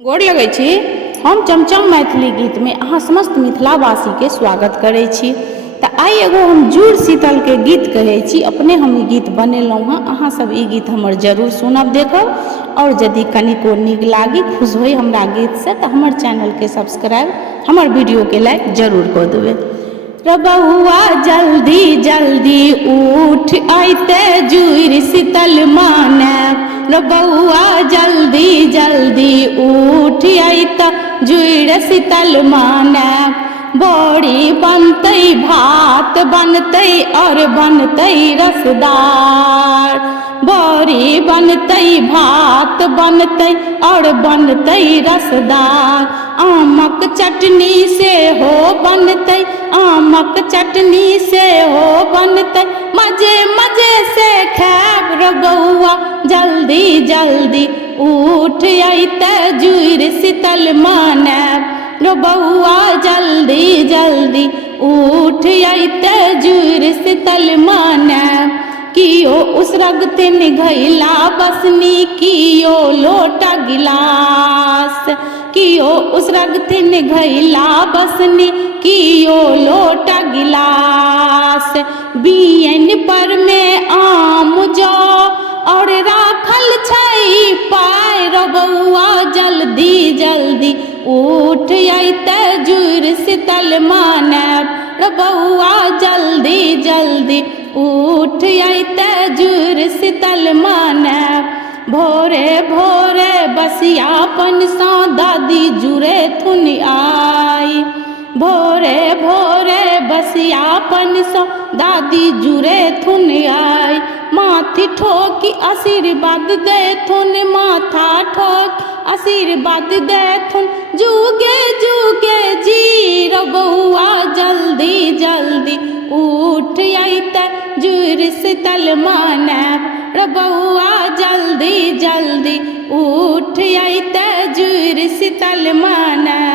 गोर लगै छी। हम चमचम मैथिली गीत में अहाँ समस्त मिथिलावासी के स्वागत करै छी। तऽ आइ एगो हम जुड़ शीतल के गीत कहै छी, अपने हम ई गीत बनेलहुँ हँ। अहाँ सब ई गीत हमर जरूर सुनब, देखब, और यदि कनिको नीक लागी, खुश होई हमरा गीत से, तऽ हमर चैनल के सब्सक्राइब, हमर वीडियो के लाइक जरूर कऽ देबै। रे बउआ जल्दी जल्दी उठ, आइते जुड़ शीतल मानब। रे बउआ जल्दी जल्दी उठ, आइते जुड़ शीतल मानब। बड़ी बनतै, भात बनतै, और बनतै रसदार। बड़ी बनतै, भात बनतै, और बनतै रसदार। आमक चटनी से हो बनतै, आमक चटनी से हो बनतै, मजे मजे से खायब। रे बउआ जल्दी जल्दी उठ, आइते जुड़ शीतल मानब। रे बउआ जल्दी जल्दी उठ, आइते जुड़ शीतल मानब। कियो उसरगथिन घैला बसनी, कियो लोटा गिलास। कियो उसरगथिन घैला बसनी, कियो लोटा गिलास। बियन पर में आम जौ, और राखल छै पाय। रे बउआ जल्दी जल्दी उठ, आइते जुड़ शीतल मानब। रे बउआ जल्दी जल्दी उठ, आइते जुड़ शीतल मानब। भोरे भोरे बसियापन सँ दादी जुड़े थुन आई। भोरे भोरे बसियापन सँ दादी जुड़े थुन आई। माथि ठोकी आशीर्वाद देथुन, माथा ठोक आशीर्वाद देथुन, जुगे जुगे जी। रे बउआ जल्दी जल्दी उठ, आइते जुड़ शीतल मानब। रे बउआ जल्दी जल्दी उठ, आइते जुड़ शीतल मानब।